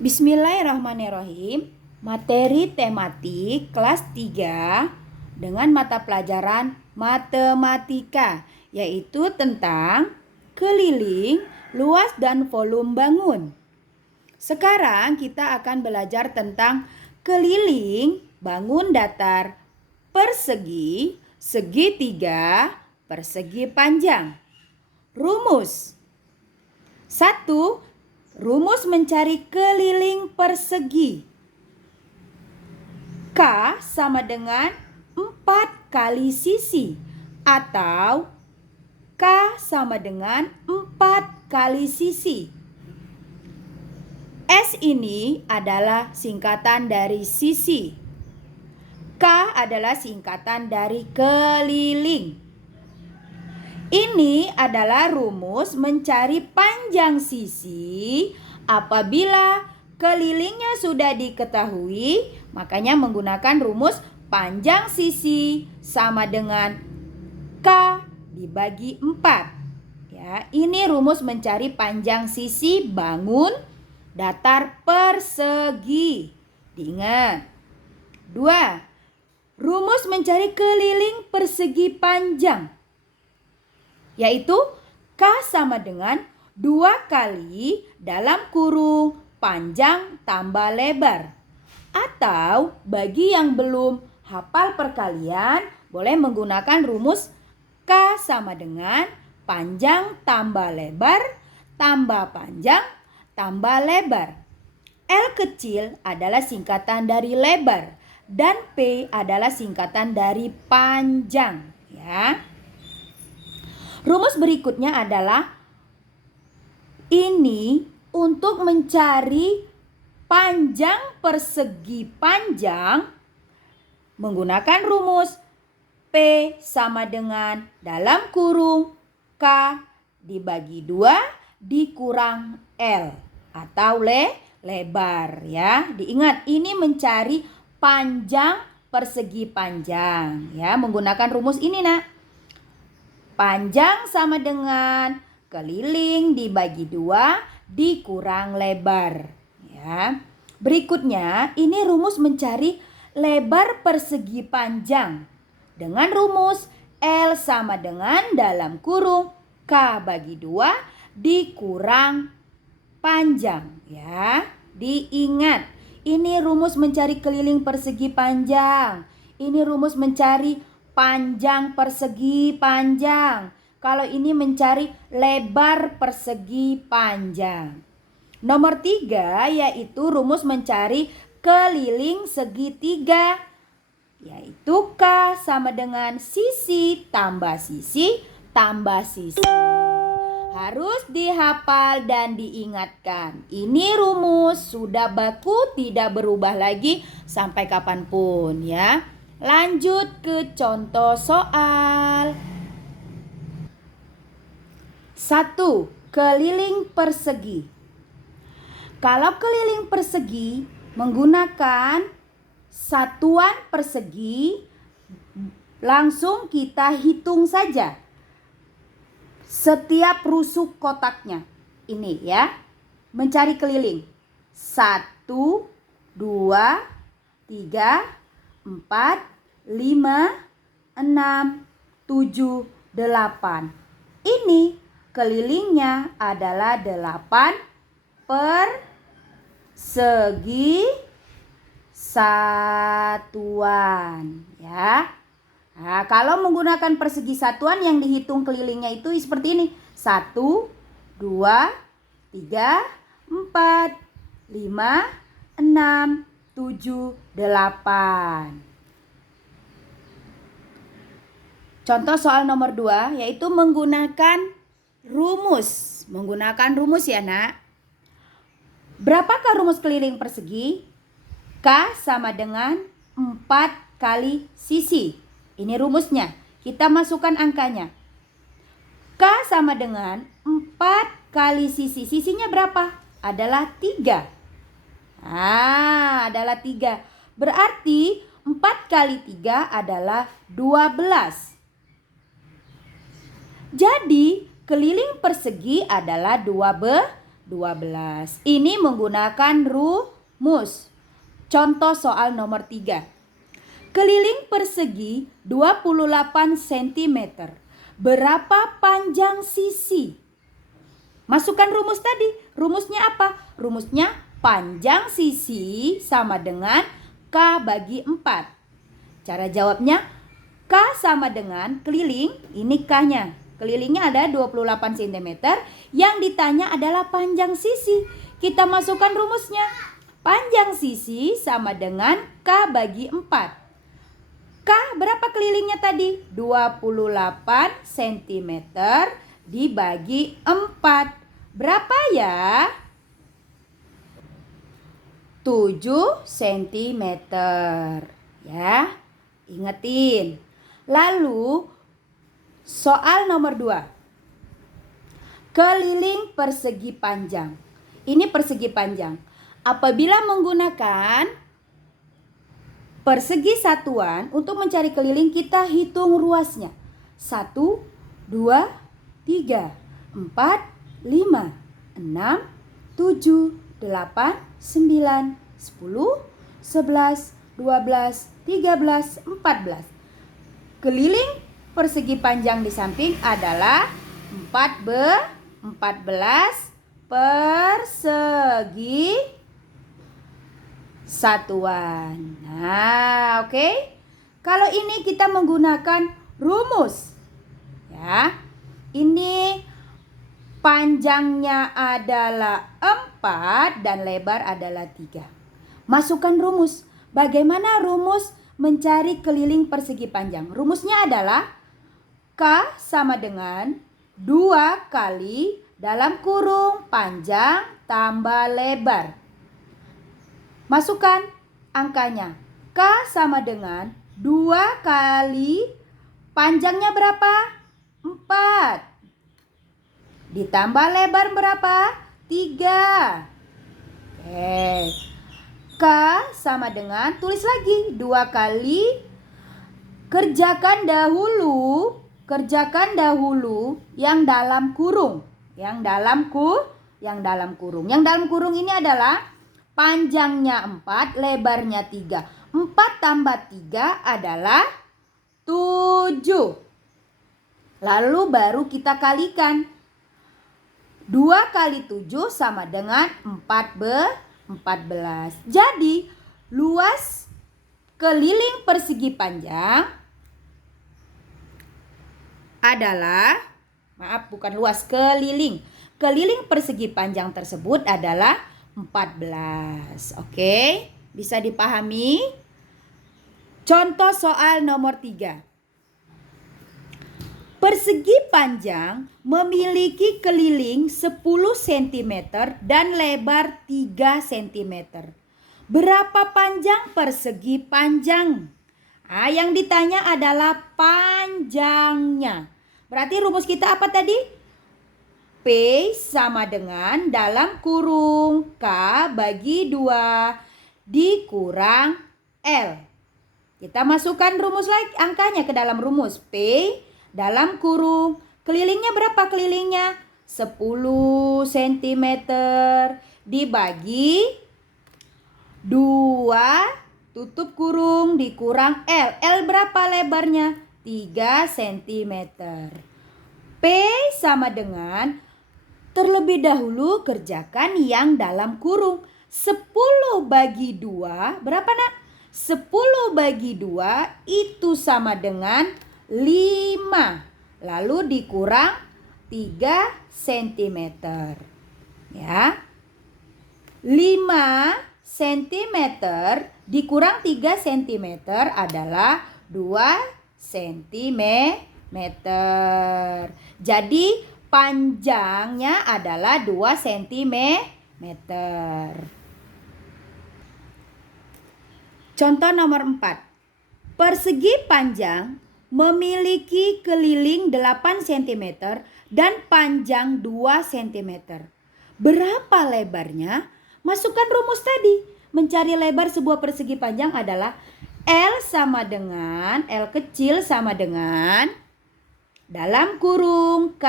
Bismillahirrahmanirrahim. Materi tematik kelas 3 dengan mata pelajaran matematika, yaitu tentang keliling, luas dan volume bangun. Sekarang kita akan belajar tentang keliling, bangun datar, persegi, segitiga, persegi panjang. Rumus 1. Rumus mencari keliling persegi. K sama dengan 4 kali sisi atau K sama dengan 4 kali sisi. S ini adalah singkatan dari sisi. K adalah singkatan dari keliling. Ini adalah rumus mencari panjang sisi apabila kelilingnya sudah diketahui, makanya menggunakan rumus panjang sisi sama dengan K dibagi 4. Ya, ini rumus mencari panjang sisi bangun datar persegi. Diingat. 2. Rumus mencari keliling persegi panjang, yaitu K sama dengan 2 kali dalam kurung panjang tambah lebar. Atau bagi yang belum hafal perkalian, boleh menggunakan rumus K sama dengan panjang tambah lebar tambah panjang tambah lebar. L kecil adalah singkatan dari lebar dan P adalah singkatan dari panjang, ya. Rumus berikutnya adalah ini untuk mencari panjang persegi panjang menggunakan rumus P sama dengan dalam kurung K dibagi 2 dikurang L atau lebar, ya. Diingat, ini mencari panjang persegi panjang, ya, menggunakan rumus ini, Nak. Panjang sama dengan keliling dibagi 2 dikurang lebar, ya. Berikutnya, ini rumus mencari lebar persegi panjang dengan rumus L sama dengan dalam kurung K bagi 2 dikurang panjang, ya. Diingat, ini rumus mencari keliling persegi panjang. Ini rumus mencari panjang persegi panjang. Kalau ini mencari lebar persegi panjang. Nomor 3 yaitu rumus mencari keliling segitiga, yaitu K sama dengan sisi tambah sisi tambah sisi. Harus dihafal dan diingatkan. Ini rumus sudah baku, tidak berubah lagi sampai kapanpun, ya. Lanjut ke contoh soal. 1. Keliling persegi. Kalau keliling persegi menggunakan satuan persegi, langsung kita hitung saja setiap rusuk kotaknya. Ini, ya. Mencari keliling. 1, 2, 3, 4, 5, 6, 7, 8. Ini kelilingnya adalah 8 persegi satuan, ya. Nah, kalau menggunakan persegi satuan yang dihitung kelilingnya itu seperti ini. 1, 2, 3, 4, 5, 6, 7, 8. Contoh soal nomor 2 yaitu menggunakan rumus. Menggunakan rumus, ya, Nak. Berapakah rumus keliling persegi? K sama dengan 4 kali sisi. Ini rumusnya. Kita masukkan angkanya. K sama dengan 4 kali sisi. Sisinya berapa? Adalah 3. Adalah 3. Berarti 4 kali 3 adalah 12. Jadi keliling persegi adalah 12 12. Ini menggunakan rumus. Contoh soal nomor 3. Keliling persegi 28 cm. Berapa panjang sisi? Masukkan rumus tadi. Rumusnya apa? Rumusnya panjang sisi sama dengan K bagi 4. Cara jawabnya K sama dengan keliling, ini K-nya. Kelilingnya ada 28 cm. Yang ditanya adalah panjang sisi. Kita masukkan rumusnya. Panjang sisi sama dengan K bagi 4. K berapa kelilingnya tadi? 28 cm dibagi 4. Berapa ya? 7 cm. Ya, ingetin. Lalu soal nomor 2. Keliling persegi panjang. Ini persegi panjang. Apabila menggunakan persegi satuan, untuk mencari keliling kita hitung ruasnya. 1, 2, 3, 4, 5, 6, 7, 8, 9, 10, 11, 12, 13, 14. Keliling persegi panjang di samping adalah 14 persegi satuan. Nah, oke. Kalau ini kita menggunakan rumus. Ya. Ini panjangnya adalah 4 dan lebar adalah 3. Masukkan rumus. Bagaimana rumus mencari keliling persegi panjang? Rumusnya adalah K sama dengan 2 kali dalam kurung panjang tambah lebar. Masukkan angkanya. K sama dengan 2 kali panjangnya berapa? 4. Ditambah lebar berapa? 3. Oke. K sama dengan, tulis lagi, 2 kali. Kerjakan dahulu yang dalam kurung. Yang dalam kurung. Yang dalam kurung ini adalah panjangnya 4, lebarnya 3. 4 tambah 3 adalah 7. Lalu baru kita kalikan. 2 kali 7 sama dengan 14. Jadi luas keliling persegi panjang adalah, bukan luas, keliling. Keliling persegi panjang tersebut adalah 14. Oke, bisa dipahami? Contoh soal nomor 3. Persegi panjang memiliki keliling 10 cm dan lebar 3 cm. Berapa panjang persegi panjang? Yang ditanya adalah panjangnya. Berarti rumus kita apa tadi? P sama dengan dalam kurung K bagi 2 dikurang L. Kita masukkan rumus lagi, angkanya ke dalam rumus. P dalam kurung, kelilingnya berapa kelilingnya? 10 cm dibagi 2 tutup kurung dikurang L. L berapa lebarnya? 3 cm. P sama dengan, terlebih dahulu kerjakan yang dalam kurung. 10 bagi 2, berapa nak? 10 bagi 2 itu sama dengan 5. Lalu dikurang 3 cm. Ya. 5 cm dikurang 3 cm adalah 2 cm. Jadi panjangnya adalah 2 cm. Contoh nomor 4. Persegi panjang memiliki keliling 8 cm dan panjang 2 cm. Berapa lebarnya? Masukkan rumus tadi. Mencari lebar sebuah persegi panjang adalah L kecil sama dengan Dalam kurung K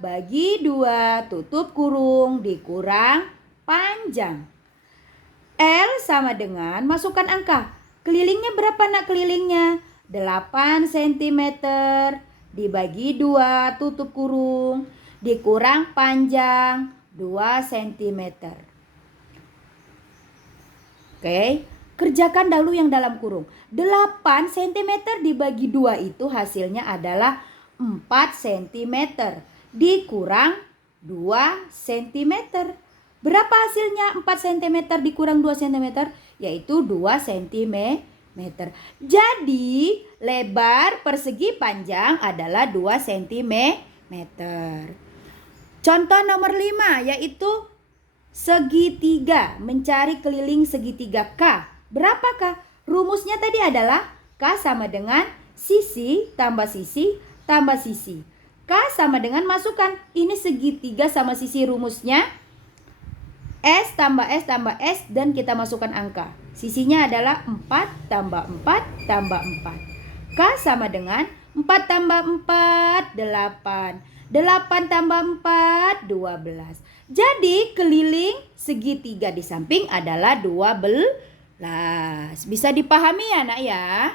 bagi 2 tutup kurung dikurang panjang. L sama dengan masukkan angka. Kelilingnya berapa nak kelilingnya? 8 cm dibagi 2 tutup kurung dikurang panjang 2 cm. Oke, kerjakan dahulu yang dalam kurung. 8 cm dibagi 2 itu hasilnya adalah 4 cm dikurang 2 cm. Berapa hasilnya 4 cm dikurang 2 cm? Yaitu 2 cm. Jadi lebar persegi panjang adalah 2 cm. Contoh nomor 5 yaitu segitiga. Mencari keliling segitiga K. Berapakah? Rumusnya tadi adalah K sama dengan sisi tambah sisi tambah sisi. K sama dengan masukkan. Ini segitiga sama sisi rumusnya. S tambah S tambah S dan kita masukkan angka. Sisinya adalah 4 tambah 4 tambah 4. K sama dengan 4 tambah 4, 8. 8 tambah 4, 12. Jadi keliling segitiga di samping adalah 12. Bisa dipahami ya nak ya?